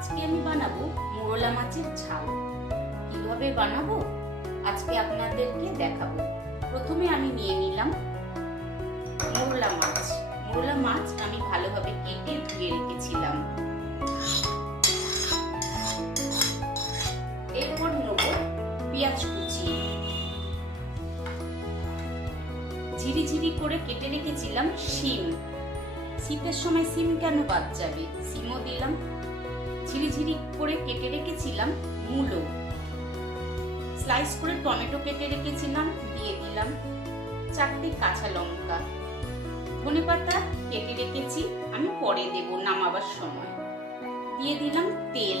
আজকে আমি বানাবো মোরলা মাছের ঝাল। কিভাবে বানাবো আজকে আপনাদেরকে দেখাবো। প্রথমে আমি নিয়ে নিলাম মোরলা মাছ। মোরলা মাছ আমি ভালোভাবে কেটে ধুয়ে রেখেছিলাম। এরপর নেব পেঁয়াজ কুচি। ঝিরিঝিরি করে কেটে রেখেছিলাম শিম। শীতের সময় সিম কেন বাদ যাবে, সিমও দিলাম। ঝিরিঝিরি করে কেটে রেখেছিলাম মূলো। স্লাইস করে টমেটো কেটে রেখেছিলাম, দিয়ে দিলাম। 4টে কাঁচা লঙ্কা। ধনেপাতা কেটে রেখেছি, আমি পরে দেব নামাবার সময়। দিয়ে দিলাম তেল,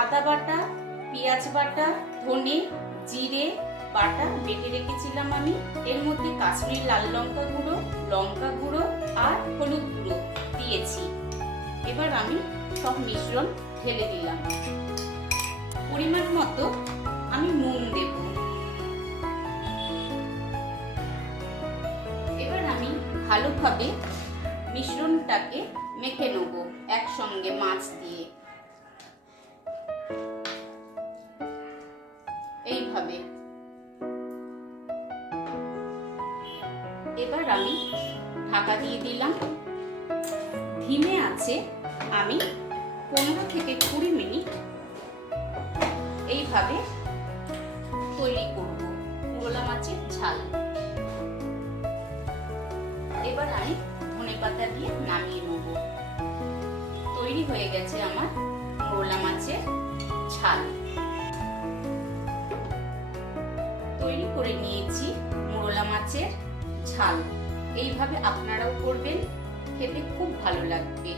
আদা বাটা, পেঁয়াজ বাটা, ধনে জিরে বাটা বেটে রেখেছিলাম আমি। এর মধ্যে কাশ্মীরি লাল লঙ্কা গুঁড়ো, লঙ্কা গুঁড়ো আর হলুদ গুঁড়ো দিয়েছি। এবার আমি সব মিশ্রণ ঢেলে দিলাম। পরিমাণ মতো আমি নুন দেব। এবার আমি ভালোভাবে মিশ্রণটাকে মেখে নেব একসঙ্গে মাছ দিয়ে। এইভাবে এবার আমি ঢাকা দিয়ে দিলাম। ধিমে আছে আমি 15 থেকে 20 মিনিট এইভাবে তৈরি করব মোরলা মাছের ঝাল। এবার আমি ধনেপাতা দিয়ে নামিয়ে নেব। তৈরি হয়ে গেছে আমার মোরলা মাছের ঝাল। তৈরি করে নিয়েছি মোরলা মাছের ঝাল। এইভাবে আপনারাও করবেন, খেতে খুব ভালো লাগবে।